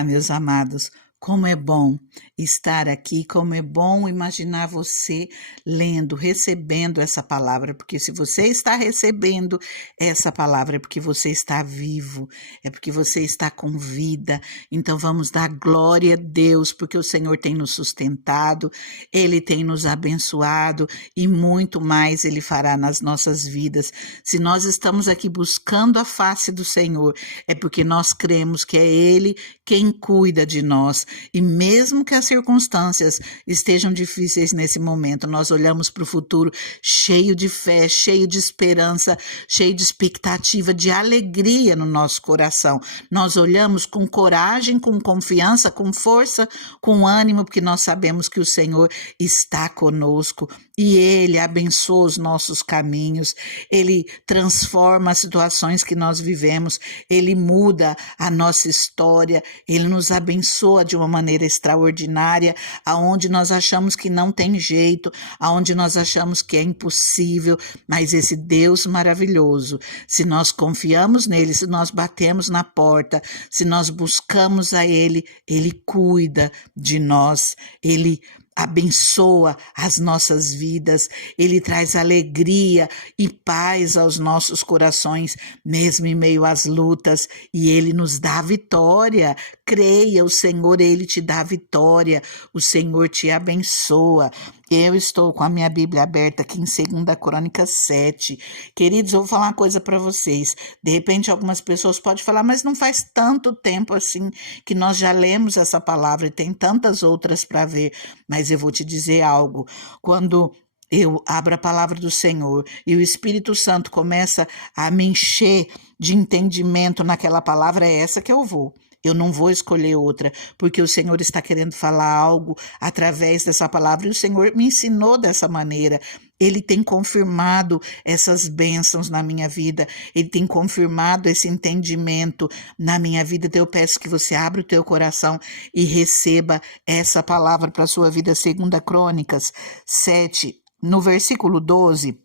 Ah, meus amados, como é bom estar aqui, como é bom imaginar você lendo, recebendo essa palavra, porque se você está recebendo essa palavra é porque você está vivo, é porque você está com vida. Então vamos dar glória a Deus, porque o Senhor tem nos sustentado, Ele tem nos abençoado e muito mais Ele fará nas nossas vidas. Se nós estamos aqui buscando a face do Senhor, é porque nós cremos que é Ele quem cuida de nós. E mesmo que as circunstâncias estejam difíceis nesse momento, nós olhamos para o futuro cheio de fé, cheio de esperança, cheio de expectativa, de alegria no nosso coração. Nós olhamos com coragem, com confiança, com força, com ânimo, porque nós sabemos que o Senhor está conosco e Ele abençoa os nossos caminhos, Ele transforma as situações que nós vivemos, Ele muda a nossa história, Ele nos abençoa de uma maneira extraordinária, aonde nós achamos que não tem jeito, aonde nós achamos que é impossível, mas esse Deus maravilhoso, se nós confiamos nele, se nós batemos na porta, se nós buscamos a Ele, Ele cuida de nós, Ele abençoa as nossas vidas, Ele traz alegria e paz aos nossos corações, mesmo em meio às lutas, e Ele nos dá vitória. Creia, o Senhor, Ele te dá vitória, o Senhor te abençoa. Eu estou com a minha Bíblia aberta aqui em 2 Crônicas 7. Queridos, eu vou falar uma coisa para vocês. De repente, algumas pessoas podem falar, mas não faz tanto tempo assim que nós já lemos essa palavra e tem tantas outras para ver. Mas eu vou te dizer algo. Quando eu abro a palavra do Senhor e o Espírito Santo começa a me encher de entendimento naquela palavra, é essa que eu vou. Eu não vou escolher outra, porque o Senhor está querendo falar algo através dessa palavra, e o Senhor me ensinou dessa maneira. Ele tem confirmado essas bênçãos na minha vida, Ele tem confirmado esse entendimento na minha vida. Então eu peço que você abra o teu coração e receba essa palavra para a sua vida. 2 Crônicas 7, no versículo 12,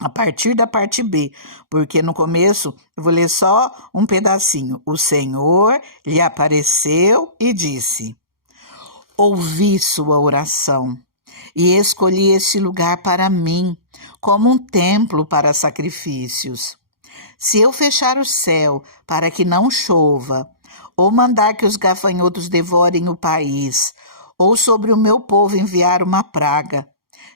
a partir da parte B, porque no começo eu vou ler só um pedacinho. O Senhor lhe apareceu e disse: ouvi sua oração e escolhi este lugar para mim, como um templo para sacrifícios. Se eu fechar o céu para que não chova, ou mandar que os gafanhotos devorem o país, ou sobre o meu povo enviar uma praga,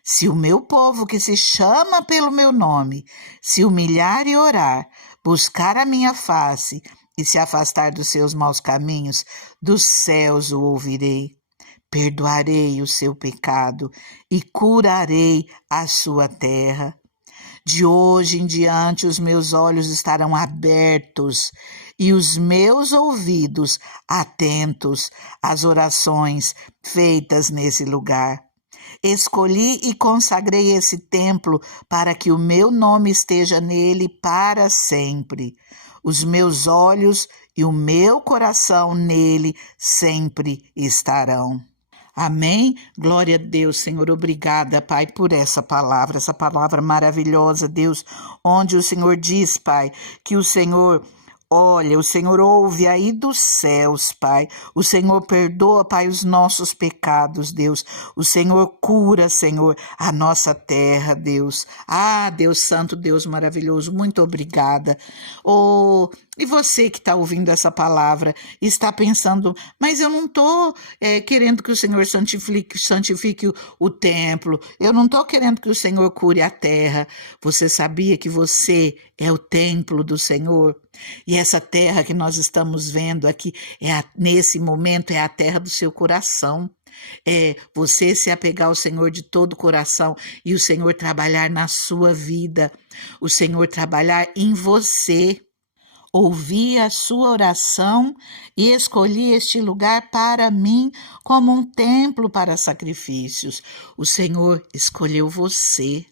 se o meu povo que se chama pelo meu nome se humilhar e orar, buscar a minha face e se afastar dos seus maus caminhos, dos céus o ouvirei. Perdoarei o seu pecado e curarei a sua terra. De hoje em diante os meus olhos estarão abertos e os meus ouvidos atentos às orações feitas nesse lugar. Escolhi e consagrei esse templo para que o meu nome esteja nele para sempre. Os meus olhos e o meu coração nele sempre estarão. Amém? Glória a Deus, Senhor. Obrigada, Pai, por essa palavra maravilhosa, Deus, onde o Senhor diz, Pai, que o Senhor... Olha, o Senhor ouve aí dos céus, Pai. O Senhor perdoa, Pai, os nossos pecados, Deus. O Senhor cura, Senhor, a nossa terra, Deus. Ah, Deus Santo, Deus maravilhoso, muito obrigada. Oh, e você que está ouvindo essa palavra, está pensando, mas eu não estou querendo que o Senhor santifique o templo, eu não estou querendo que o Senhor cure a terra. Você sabia que você é o templo do Senhor? E essa terra que nós estamos vendo aqui, nesse momento, é a terra do seu coração. É você se apegar ao Senhor de todo o coração e o Senhor trabalhar na sua vida, o Senhor trabalhar em você. Ouvi a sua oração e escolhi este lugar para mim como um templo para sacrifícios. O Senhor escolheu você.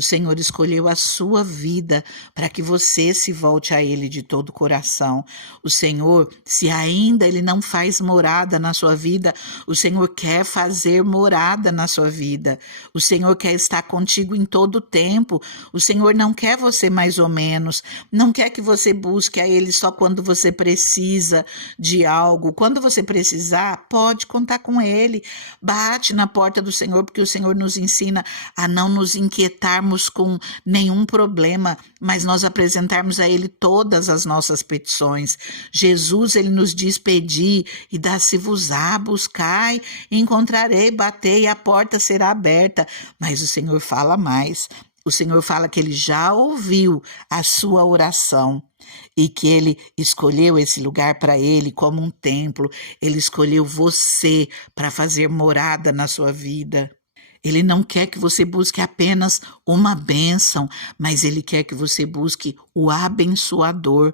O Senhor escolheu a sua vida para que você se volte a Ele de todo o coração. O Senhor, se ainda Ele não faz morada na sua vida, o Senhor quer fazer morada na sua vida. O Senhor quer estar contigo em todo o tempo. O Senhor não quer você mais ou menos, não quer que você busque a Ele só quando você precisa de algo. Quando você precisar, pode contar com Ele. Bate na porta do Senhor, porque o Senhor nos ensina a não nos inquietarmos com nenhum problema, mas nós apresentarmos a Ele todas as nossas petições. Jesus, Ele nos diz: pedi e dá-se-vos-á, buscai, encontrarei, batei, a porta será aberta. Mas o Senhor fala mais. O Senhor fala que Ele já ouviu a sua oração e que Ele escolheu esse lugar para Ele como um templo. Ele escolheu você para fazer morada na sua vida. Ele não quer que você busque apenas uma bênção, mas Ele quer que você busque o abençoador,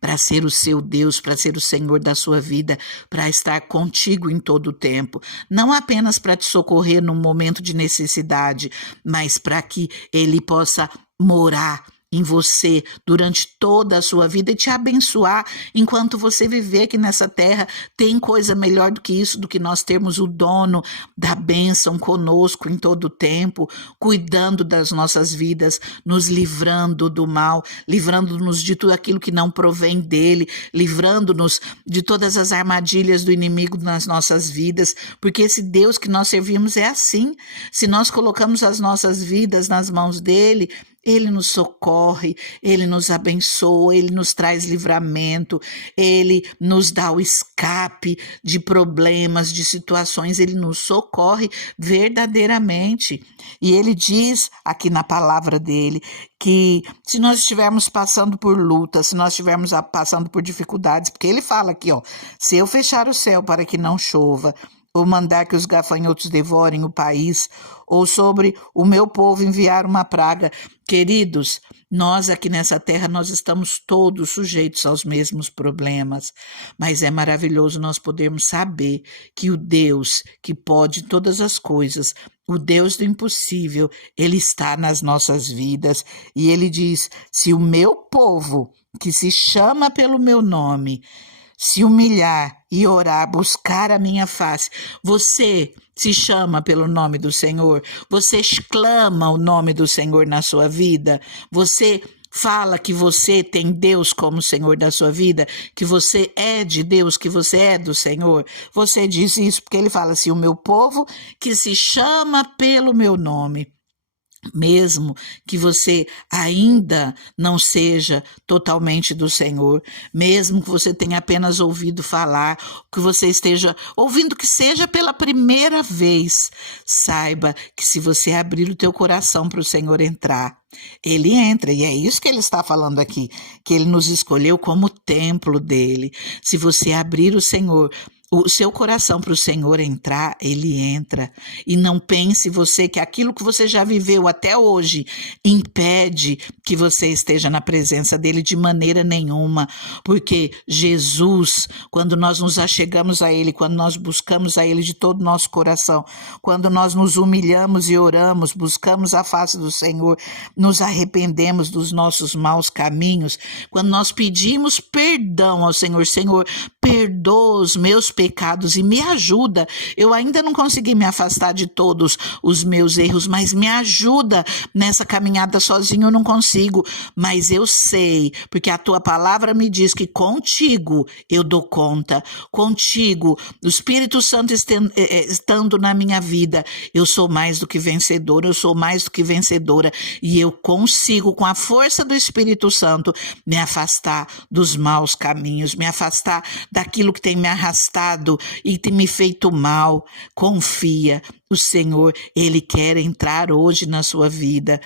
para ser o seu Deus, para ser o Senhor da sua vida, para estar contigo em todo o tempo. Não apenas para te socorrer num momento de necessidade, mas para que Ele possa morar em você durante toda a sua vida e te abençoar enquanto você viver aqui nessa terra. Tem coisa melhor do que isso, do que nós termos o dono da bênção conosco em todo o tempo, cuidando das nossas vidas, nos livrando do mal, livrando-nos de tudo aquilo que não provém dele, livrando-nos de todas as armadilhas do inimigo nas nossas vidas, porque esse Deus que nós servimos é assim. Se nós colocamos as nossas vidas nas mãos dele, Ele nos socorre, Ele nos abençoa, Ele nos traz livramento, Ele nos dá o escape de problemas, de situações, Ele nos socorre verdadeiramente. E Ele diz aqui na palavra dele que se nós estivermos passando por luta, se nós estivermos passando por dificuldades, porque Ele fala aqui, ó, se eu fechar o céu para que não chova, ou mandar que os gafanhotos devorem o país, ou sobre o meu povo enviar uma praga. Queridos, nós aqui nessa terra, nós estamos todos sujeitos aos mesmos problemas, mas é maravilhoso nós podermos saber que o Deus que pode todas as coisas, o Deus do impossível, Ele está nas nossas vidas, e Ele diz: se o meu povo, que se chama pelo meu nome, se humilhar e orar, buscar a minha face. Você se chama pelo nome do Senhor? Você exclama o nome do Senhor na sua vida? Você fala que você tem Deus como Senhor da sua vida? Que você é de Deus, que você é do Senhor? Você diz isso porque Ele fala assim: o meu povo que se chama pelo meu nome. Mesmo que você ainda não seja totalmente do Senhor, mesmo que você tenha apenas ouvido falar, que você esteja ouvindo que seja pela primeira vez, saiba que se você abrir o teu coração para o Senhor entrar, Ele entra, e é isso que Ele está falando aqui, que Ele nos escolheu como templo dele. Se você abrir o seu coração para o Senhor entrar, Ele entra. E não pense você que aquilo que você já viveu até hoje impede que você esteja na presença dele de maneira nenhuma, porque Jesus, quando nós nos achegamos a Ele, quando nós buscamos a Ele de todo o nosso coração, quando nós nos humilhamos e oramos, buscamos a face do Senhor, nos arrependemos dos nossos maus caminhos, quando nós pedimos perdão ao Senhor: Senhor, perdoa os meus pecados e me ajuda. Eu ainda não consegui me afastar de todos os meus erros, mas me ajuda nessa caminhada sozinho. Eu não consigo, mas eu sei, porque a tua palavra me diz que contigo eu dou conta. Contigo, o Espírito Santo estando na minha vida, eu sou mais do que vencedora, eu sou mais do que vencedora, e eu consigo, com a força do Espírito Santo, me afastar dos maus caminhos, me afastar daquilo que tem me arrastado e tem me feito mal. Confia, o Senhor, Ele quer entrar hoje na sua vida.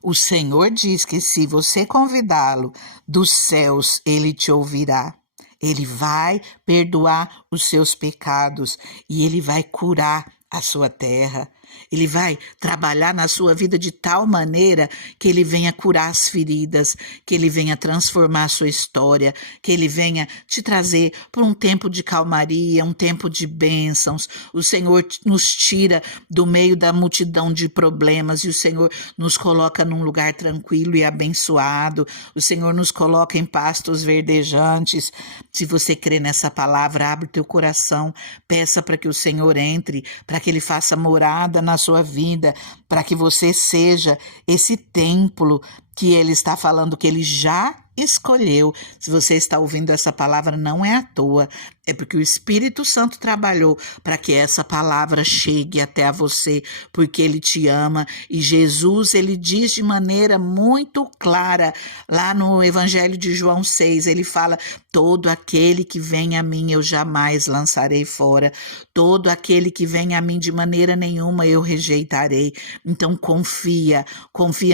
O Senhor diz que se você convidá-lo dos céus, Ele te ouvirá. Ele vai perdoar os seus pecados e Ele vai curar a sua terra. Ele vai trabalhar na sua vida de tal maneira que ele venha curar as feridas, que ele venha transformar a sua história, que ele venha te trazer por um tempo de calmaria, um tempo de bênçãos. O Senhor nos tira do meio da multidão de problemas e o Senhor nos coloca num lugar tranquilo e abençoado. O Senhor nos coloca em pastos verdejantes. Se você crê nessa palavra, abre teu coração, peça para que o Senhor entre, para que ele faça morada na sua vida, para que você seja esse templo que ele está falando que ele já escolheu. Se você está ouvindo essa palavra, não é à toa, é porque o Espírito Santo trabalhou para que essa palavra chegue até a você, porque ele te ama. E Jesus, ele diz de maneira muito clara, lá no Evangelho de João 6, ele fala: todo aquele que vem a mim eu jamais lançarei fora, todo aquele que vem a mim de maneira nenhuma eu rejeitarei. Então confia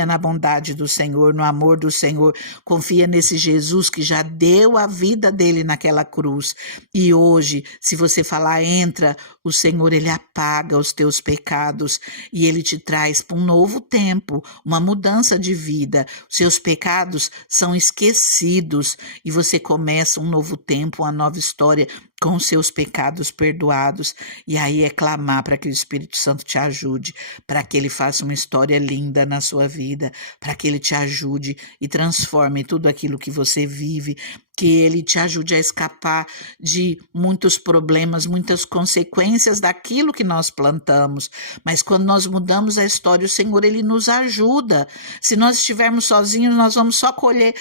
na bondade do Senhor, no amor do Senhor, confia nesse Jesus que já deu a vida dele naquela cruz. E hoje, se você falar, entra, o Senhor, ele apaga os teus pecados e ele te traz para um novo tempo, uma mudança de vida. Os seus pecados são esquecidos e você começa um novo tempo, uma nova história com os seus pecados perdoados. E aí é clamar para que o Espírito Santo te ajude, para que ele faça uma história linda na sua vida, para que ele te ajude e transforme tudo aquilo que você vive, que ele te ajude a escapar de muitos problemas, muitas consequências daquilo que nós plantamos. Mas quando nós mudamos a história, o Senhor, ele nos ajuda. Se nós estivermos sozinhos, nós vamos só colher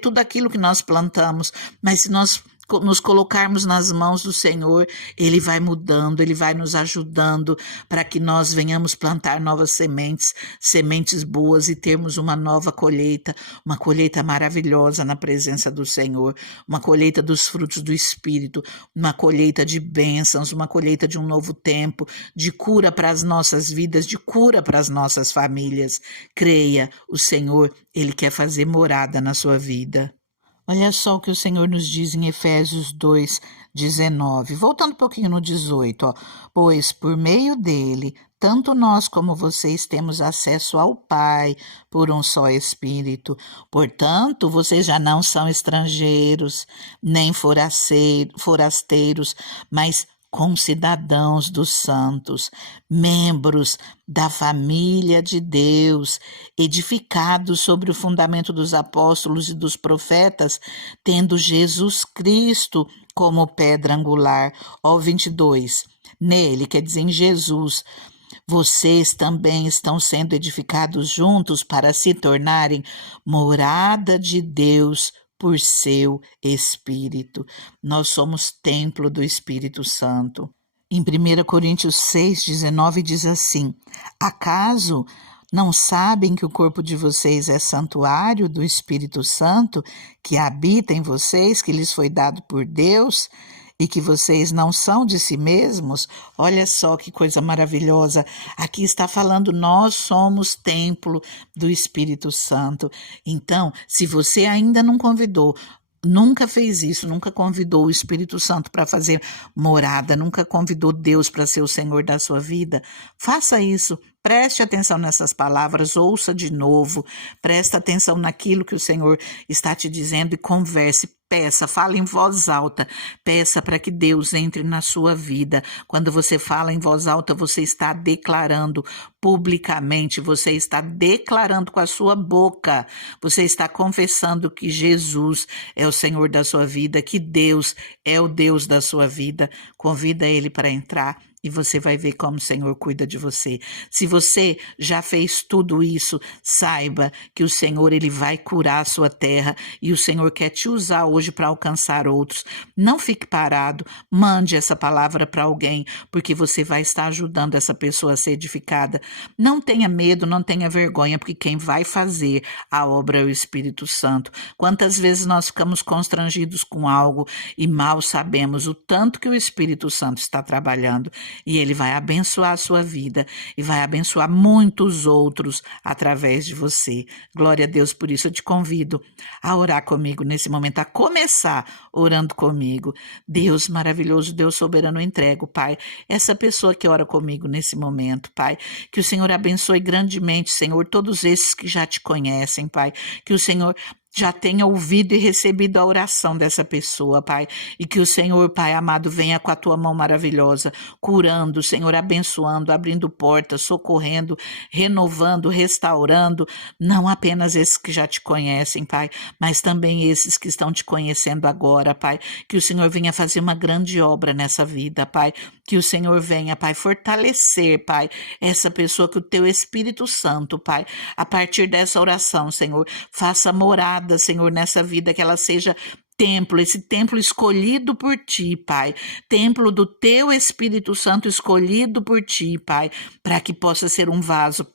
tudo aquilo que nós plantamos. Mas se nós nos colocarmos nas mãos do Senhor, ele vai mudando, ele vai nos ajudando para que nós venhamos plantar novas sementes boas e termos uma nova colheita, uma colheita maravilhosa na presença do Senhor, uma colheita dos frutos do Espírito, uma colheita de bênçãos, uma colheita de um novo tempo, de cura para as nossas vidas, de cura para as nossas famílias. Creia, o Senhor, ele quer fazer morada na sua vida. Olha só o que o Senhor nos diz em Efésios 2:19. Voltando um pouquinho no 18, ó. Pois por meio dele, tanto nós como vocês temos acesso ao Pai por um só Espírito. Portanto, vocês já não são estrangeiros, nem forasteiros, mas concidadãos dos santos, membros da família de Deus, edificados sobre o fundamento dos apóstolos e dos profetas, tendo Jesus Cristo como pedra angular. Ó 22, nele, quer dizer, em Jesus, vocês também estão sendo edificados juntos para se tornarem morada de Deus por seu Espírito. Nós somos templo do Espírito Santo. Em 1 Coríntios 6:19 diz assim: acaso não sabem que o corpo de vocês é santuário do Espírito Santo, que habita em vocês, que lhes foi dado por Deus, e que vocês não são de si mesmos? Olha só que coisa maravilhosa. Aqui está falando, nós somos templo do Espírito Santo. Então, se você ainda não convidou, nunca fez isso, nunca convidou o Espírito Santo para fazer morada, nunca convidou Deus para ser o Senhor da sua vida, faça isso. Preste atenção nessas palavras, ouça de novo, presta atenção naquilo que o Senhor está te dizendo e converse, peça, fale em voz alta, peça para que Deus entre na sua vida. Quando você fala em voz alta, você está declarando publicamente, você está declarando com a sua boca, você está confessando que Jesus é o Senhor da sua vida, que Deus é o Deus da sua vida. Convida Ele para entrar e você vai ver como o Senhor cuida de você. Se você já fez tudo isso, saiba que o Senhor, ele vai curar a sua terra e o Senhor quer te usar hoje para alcançar outros. Não fique parado, mande essa palavra para alguém, porque você vai estar ajudando essa pessoa a ser edificada. Não tenha medo, não tenha vergonha, porque quem vai fazer a obra é o Espírito Santo. Quantas vezes nós ficamos constrangidos com algo e mal sabemos o tanto que o Espírito Santo está trabalhando. E ele vai abençoar a sua vida e vai abençoar muitos outros através de você. Glória a Deus, por isso eu te convido a orar comigo nesse momento, a começar começar orando comigo. Deus maravilhoso, Deus soberano, eu entrego, Pai, essa pessoa que ora comigo nesse momento, Pai, que o Senhor abençoe grandemente, Senhor, todos esses que já te conhecem, Pai, que o Senhor já tenha ouvido e recebido a oração dessa pessoa, Pai, e que o Senhor, Pai amado, venha com a tua mão maravilhosa, curando, Senhor, abençoando, abrindo portas, socorrendo, renovando, restaurando, não apenas esses que já te conhecem, Pai, mas também esses que estão te conhecendo agora, Pai, que o Senhor venha fazer uma grande obra nessa vida, Pai, que o Senhor venha, Pai, fortalecer, Pai, essa pessoa, que o teu Espírito Santo, Pai, a partir dessa oração, Senhor, faça morada, Senhor, nessa vida, que ela seja templo, esse templo escolhido por ti, Pai, templo do teu Espírito Santo escolhido por ti, Pai, para que possa ser um vaso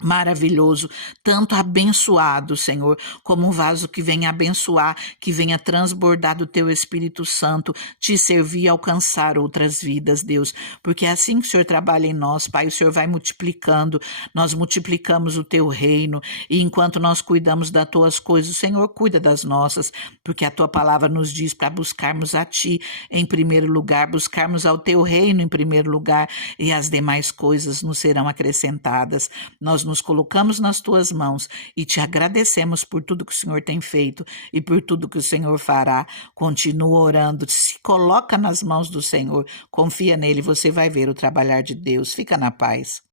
maravilhoso, tanto abençoado, Senhor, como um vaso que venha abençoar, que venha transbordar do teu Espírito Santo, te servir e alcançar outras vidas, Deus, porque é assim que o Senhor trabalha em nós, Pai, o Senhor vai multiplicando, nós multiplicamos o teu reino, e enquanto nós cuidamos das tuas coisas, o Senhor cuida das nossas, porque a tua palavra nos diz para buscarmos a ti em primeiro lugar, buscarmos ao teu reino em primeiro lugar, e as demais coisas nos serão acrescentadas. Nós nos colocamos nas tuas mãos e te agradecemos por tudo que o Senhor tem feito e por tudo que o Senhor fará. Continua orando, se coloca nas mãos do Senhor, confia nele, você vai ver o trabalhar de Deus. Fica na paz.